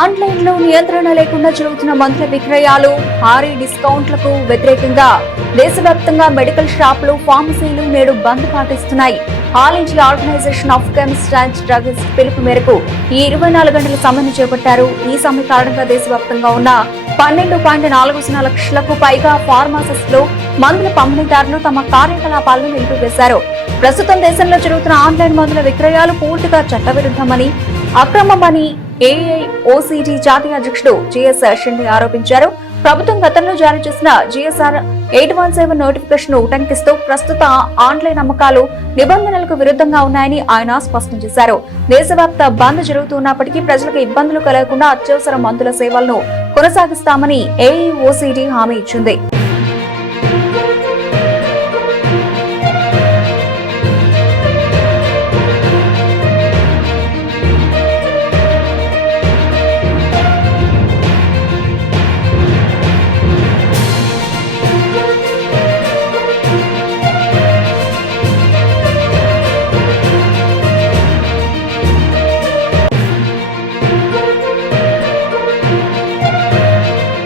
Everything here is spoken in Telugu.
ఆన్లైన్ లో నియంత్రణ లేకుండా జరుగుతున్న మందుల విక్రయాలు, భారీ డిస్కౌంట్లకు వ్యతిరేకంగా దేశవ్యాప్తంగా మెడికల్ షాపులు, ఫార్మసీలు నేడు బంద్ పాటిస్తున్నాయి. All India Organisation of chemist and druggist పిలుపు మేరకు ఈ 24 గంటల సమ్మెను చేపట్టారు. ఈ సమ్మె కారణంగా దేశవ్యాప్తంగా ఉన్న 12.40 లక్షలకు పైగా ఫార్మాసిస్ట్ లో మందుల పంపిణీదారులు తమ కార్యకలాపాలను నిలిపివేశారు. ప్రస్తుతం దేశంలో జరుగుతున్న ఆన్లైన్ మందుల విక్రయాలు పూర్తిగా చట్టవిరుద్ధమని, అక్రమమని ఏఐఓసీటీ జాతీయ అధ్యక్షుడు జిఎస్ షిండే ఆరోపించారు. ప్రభుత్వం గతంలో జారీ చేసిన జిఎస్ఆర్ 817 నోటిఫికేషన్ ఉటంకిస్తూ ప్రస్తుత ఆన్లైన్ అమ్మకాలు నిబంధనలకు విరుద్ధంగా ఉన్నాయని ఆయన స్పష్టం చేశారు. దేశవ్యాప్త బంద్ జరుగుతున్నప్పటికీ ప్రజలకు ఇబ్బందులు కలగకుండా అత్యవసర మందుల సేవలను కొనసాగిస్తామని ఏఐఓసీటీ హామీ ఇచ్చింది.